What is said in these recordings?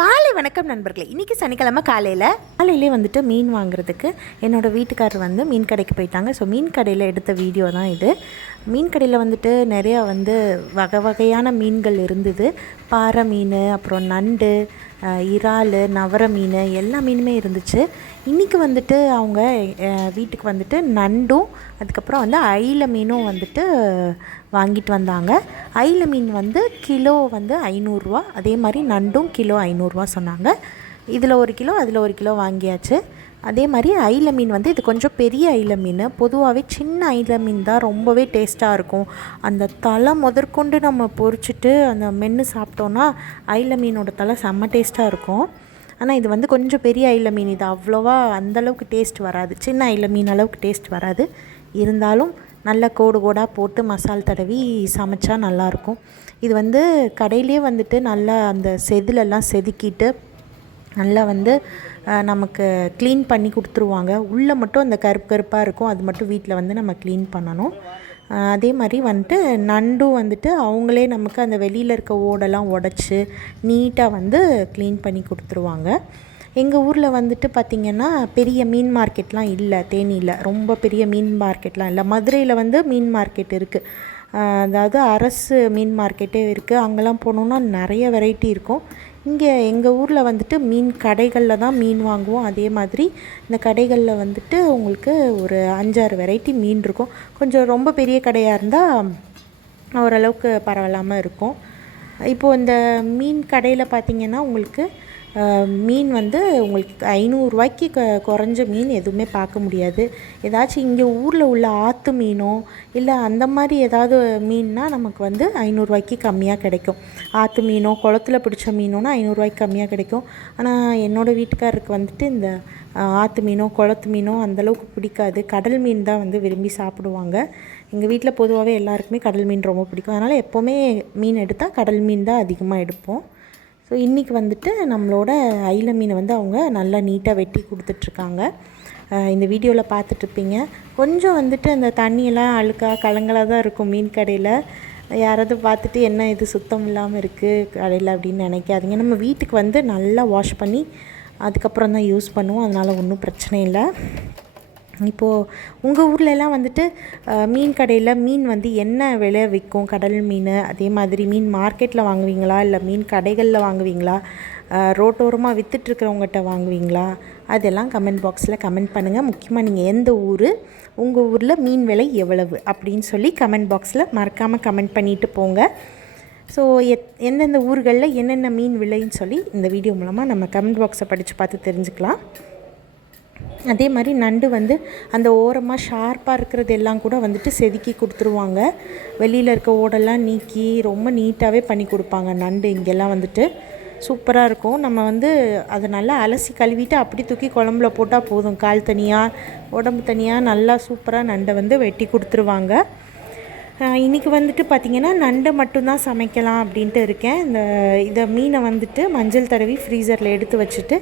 காலை வணக்கம் நண்பர்களே. இன்றைக்கி சனிக்கிழமை காலையில் காலையிலே வந்துட்டு மீன் வாங்குறதுக்கு என்னோடய வீட்டுக்காரர் வந்து மீன் கடைக்கு போயிட்டாங்க. ஸோ மீன் கடையில் எடுத்த வீடியோ தான் இது. மீன் கடையில் வந்துட்டு நிறையா வந்து வகை வகையான மீன்கள் இருந்தது. பாறை மீன் அப்புறம் நண்டு இறால் நவர மீன் எல்லா மீனுமே இருந்துச்சு. இன்றைக்கி வந்துட்டு அவங்க வீட்டுக்கு வந்துட்டு நண்டும் அதுக்கப்புறம் வந்து அயில மீனும் வந்துட்டு வாங்கிட்டு வந்தாங்க. அயில மீன் வந்து கிலோ வந்து ஐநூறுரூவா அதே மாதிரி நண்டும் கிலோ ஐநூறுரூவா சொன்னாங்க. இதில் ஒரு கிலோ அதில் ஒரு கிலோ வாங்கியாச்சு. அதே மாதிரி ஐல மீன் வந்து இது கொஞ்சம் பெரிய அயில மீன். பொதுவாகவே சின்ன ஐல மீன் தான் ரொம்பவே டேஸ்ட்டாக இருக்கும். அந்த தலை முதற்கொண்டு நம்ம பொரிச்சிட்டு அந்த மென்று சாப்பிட்டோன்னா அயில மீனோட தலை செம்ம டேஸ்ட்டாக இருக்கும். ஆனால் இது வந்து கொஞ்சம் பெரிய ஐல மீன். இது அவ்வளோவா அந்தளவுக்கு டேஸ்ட் வராது. சின்ன ஐல மீன் அளவுக்கு டேஸ்ட் வராது. இருந்தாலும் நல்ல கோடு கோடாக போட்டு மசால் தடவி சமைச்சா நல்லாயிருக்கும் இது வந்து கடையிலே வந்துட்டு நல்லா அந்த செதிலெல்லாம் செதுக்கிட்டு நல்லா வந்து நமக்கு க்ளீன் பண்ணி கொடுத்துருவாங்க. உள்ளே மட்டும் அந்த கருப்பு கருப்பாக இருக்கும். அது மட்டும் வீட்டில் வந்து நம்ம க்ளீன் பண்ணணும். அதே மாதிரி வந்துட்டு நண்டும் வந்துட்டு அவங்களே நமக்கு அந்த வெளியில் இருக்க ஓடெல்லாம் உடச்சி நீட்டாக வந்து க்ளீன் பண்ணி கொடுத்துருவாங்க. எங்கள் ஊரில் வந்துட்டு பார்த்திங்கன்னா பெரிய மீன் மார்க்கெட்லாம் இல்லை தேனியில் ரொம்ப பெரிய மீன் மார்க்கெட்லாம் இல்லை. மதுரையில் வந்து மீன் மார்க்கெட் இருக்குது அதாவது அரசு மீன் மார்க்கெட்டே இருக்குது அங்கெல்லாம் போனோன்னா நிறைய வெரைட்டி இருக்கும். இங்கே எங்கள் ஊரில் வந்துட்டு மீன் கடைகளில் தான் மீன் வாங்குவோம். அதே மாதிரி இந்த கடைகளில் வந்துட்டு உங்களுக்கு ஒரு அஞ்சாறு வெரைட்டி மீன் இருக்கும். கொஞ்சம் ரொம்ப பெரிய கடையாக இருந்தால் ஓரளவுக்கு பரவாயில்லாமல் இருக்கும். இப்போது இந்த மீன் கடையில் பார்த்திங்கன்னா உங்களுக்கு மீன் வந்து உங்களுக்கு ஐநூறுரூவாய்க்கு க குறைஞ்ச மீன் எதுவுமே பார்க்க முடியாது. ஏதாச்சும் இங்கே ஊரில் உள்ள ஆற்று மீனோ இல்லை அந்த மாதிரி ஏதாவது மீன்னால் நமக்கு வந்து ஐநூறுரூவாய்க்கு கம்மியாக கிடைக்கும். ஆற்று மீனோ குளத்துல பிடிச்ச மீனோன்னா ஐநூறுரூவாய்க்கு கம்மியாக கிடைக்கும். ஆனால் என்னோடய வீட்டுக்காரருக்கு வந்துட்டு இந்த ஆற்று மீனோ குளத்து மீனோ அந்தளவுக்கு பிடிக்காது. கடல் மீன் தான் வந்து விரும்பி சாப்பிடுவாங்க. எங்கள் வீட்டில் பொதுவாகவே எல்லாருக்குமே கடல் மீன் ரொம்ப பிடிக்கும். அதனால் எப்போவுமே மீன் எடுத்தால் கடல் மீன் தான் அதிகமாக எடுப்போம். ஸோ இன்றைக்கி வந்துட்டு நம்மளோட ஐல மீனை வந்து அவங்க நல்லா நீட்டாக வெட்டி கொடுத்துட்ருக்காங்க. இந்த வீடியோவில் பார்த்துட்ருப்பீங்க கொஞ்சம் வந்துட்டு அந்த தண்ணியெல்லாம் அழுக்காக கலங்களாக தான் இருக்கும் மீன் கடையில். யாராவது பார்த்துட்டு என்ன இது சுத்தம் இல்லாமல் இருக்குது கடையில் அப்படின்னு நினைக்காதீங்க. நம்ம வீட்டுக்கு வந்து நல்லா வாஷ் பண்ணி அதுக்கப்புறம் தான் யூஸ் பண்ணுவோம். அதனால் ஒன்றும் பிரச்சனை இல்லை. இப்போது உங்கள் ஊர்லலாம் வந்துட்டு மீன் கடையில் மீன் வந்து என்ன விலை விற்கும் கடல் மீன் அதே மாதிரி மீன் மார்க்கெட்டில் வாங்குவீங்களா? இல்லை மீன் கடைகளில் வாங்குவீங்களா? ரோட்டோரமாக விற்றுட்ருக்கிறவங்ககிட்ட வாங்குவீங்களா? அதெல்லாம் கமெண்ட் பாக்ஸில் கமெண்ட் பண்ணுங்கள் முக்கியமாக நீங்கள் எந்த ஊர்? உங்கள் ஊரில் மீன் விலை எவ்வளவு? அப்படின்னு சொல்லி கமெண்ட் பாக்ஸில் மறக்காமல் கமெண்ட் பண்ணிட்டு போங்க. ஸோ எத் எந்தெந்த ஊர்களில் என்னென்ன மீன் விலைன்னு சொல்லி இந்த வீடியோ மூலமாக நம்ம கமெண்ட் பாக்ஸை படித்து பார்த்து தெரிஞ்சுக்கலாம். அதே மாதிரி நண்டு வந்து அந்த ஓரமாக ஷார்ப்பாக இருக்கிறது எல்லாம் கூட வந்துட்டு செதுக்கி கொடுத்துருவாங்க. வெளியில் இருக்க ஓடெல்லாம் நீக்கி ரொம்ப நீட்டாகவே பண்ணி கொடுப்பாங்க நண்டு இங்கெல்லாம் வந்துட்டு. சூப்பராக இருக்கும். நம்ம வந்து அதை நல்லா அலசி கழுவிட்டு அப்படி தூக்கி குழம்புல போட்டால் போதும். கால் தனியாக உடம்பு தனியாக நல்லா சூப்பராக நண்டை வந்து வெட்டி கொடுத்துருவாங்க. இன்றைக்கி இன்னைக்கு வந்துட்டு பார்த்திங்கன்னா நண்டை மட்டும்தான் சமைக்கலாம் அப்படின்ட்டு இருக்கேன். இந்த இதை மீனை வந்துட்டு மஞ்சள் தடவி ஃப்ரீசரில் எடுத்து வச்சுட்டு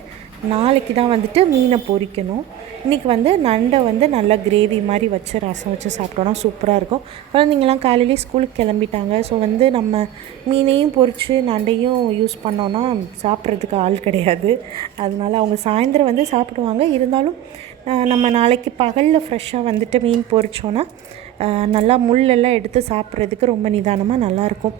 நாளைக்கு தான் வந்துட்டு மீனை பொரிக்கணும் இன்றைக்கி வந்து நண்டை வந்து நல்லா கிரேவி மாதிரி வச்சு ரசம் வச்சு சாப்பிட்டோன்னா சூப்பராக இருக்கும். குழந்தைங்கலாம் காலையிலேயே ஸ்கூலுக்கு கிளம்பிட்டாங்க. ஸோ வந்து நம்ம மீனையும் பொரித்து நண்டையும் யூஸ் பண்ணோன்னா சாப்பிட்றதுக்கு ஆள் கிடையாது. அதனால அவங்க சாயந்தரம் வந்து சாப்பிடுவாங்க. இருந்தாலும் நம்ம நாளைக்கு பகலில் ஃப்ரெஷ்ஷாக வந்துட்டு மீன் பொரிச்சோன்னா நல்லா முள்ளெல்லாம் எடுத்து சாப்பிட்றதுக்கு ரொம்ப நிதானமாக நல்லாயிருக்கும்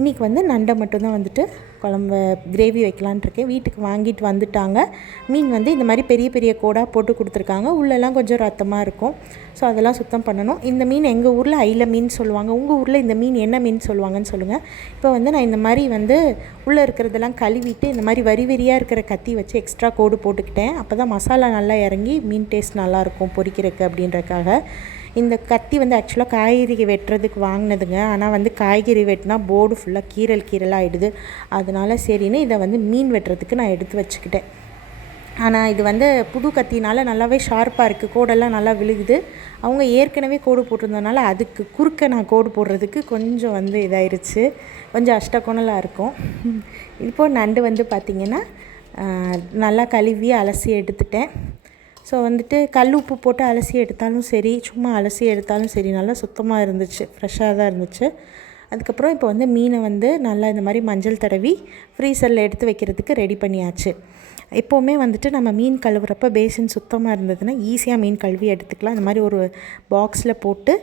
இன்றைக்கி வந்து நண்டை மட்டும்தான் வந்துட்டு குழம்பு கிரேவி வைக்கலான் இருக்கேன். வீட்டுக்கு வாங்கிட்டு வந்துட்டாங்க. மீன் வந்து இந்த மாதிரி பெரிய பெரிய கோடாக போட்டு கொடுத்துருக்காங்க. உள்ளெல்லாம் கொஞ்சம் ரத்தமாக இருக்கும். ஸோ அதெல்லாம் சுத்தம் பண்ணணும். இந்த மீன் எங்கள் ஊரில் ஐல மீன் சொல்லுவாங்க. உங்கள் ஊரில் இந்த மீன் என்ன மீன் சொல்லுவாங்கன்னு சொல்லுங்கள் இப்போ வந்து நான் இந்த மாதிரி வந்து உள்ளே இருக்கிறதெல்லாம் கழுவிட்டு இந்த மாதிரி வரி வரியாக இருக்கிற கத்தி வச்சு எக்ஸ்ட்ரா கோடு போட்டுக்கிட்டேன். அப்போ தான் மசாலா நல்லா இறங்கி மீன் டேஸ்ட் நல்லாயிருக்கும் பொரிக்கிறதுக்கு அப்படின்றக்காக இந்த கத்தி வந்து ஆக்சுவலாக காய்கறி வெட்டுறதுக்கு வாங்கினதுங்க. ஆனால் வந்து காய்கறி வெட்டினா போர்டு ஃபுல்லாக கீரல் கீரலாக ஆகிடுது அதனால சரின்னு இதை வந்து மீன் வெட்டுறதுக்கு நான் எடுத்து வச்சுக்கிட்டேன். ஆனால் இது வந்து புது கத்தினால நல்லாவே ஷார்ப்பாக இருக்குது கோடெல்லாம் நல்லா விழுகுது. அவங்க ஏற்கனவே கோடு போட்டிருந்ததுனால அதுக்கு குறுக்க நான் கோடு போடுறதுக்கு கொஞ்சம் வந்து இதாயிருச்சு. கொஞ்சம் அஷ்டகோணலாக இருக்கும். இப்போது நண்டு வந்து பார்த்திங்கன்னா நல்லா கழுவி அலசி எடுத்துட்டேன். ஸோ வந்துட்டு கல் உப்பு போட்டு அலசி எடுத்தாலும் சரி சும்மா அலசி எடுத்தாலும் சரி நல்லா சுத்தமாக இருந்துச்சு ஃப்ரெஷ்ஷாக தான் இருந்துச்சு. அதுக்கப்புறம் இப்போ வந்து மீனை வந்து நல்லா இந்த மாதிரி மஞ்சள் தடவி ஃப்ரீசரில் எடுத்து வைக்கிறதுக்கு ரெடி பண்ணியாச்சு. எப்போவுமே வந்துட்டு நம்ம மீன் கழுவுறப்ப பேசின் சுத்தமாக இருந்ததுன்னா ஈஸியாக மீன் கழுவி எடுத்துக்கலாம். இந்த மாதிரி ஒரு பாக்ஸில் போட்டு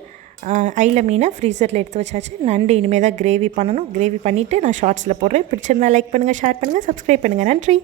ஐல மீனை ஃப்ரீசரில் எடுத்து வச்சாச்சு. நண்டு இனிமேல் தான் கிரேவி பண்ணணும். கிரேவி பண்ணிவிட்டு நான் ஷார்ட்ஸில் போடுறேன். பிடிச்சிருந்தா லைக் பண்ணுங்கள் ஷேர் பண்ணுங்கள் சப்ஸ்கிரைப் பண்ணுங்கள் நன்றி.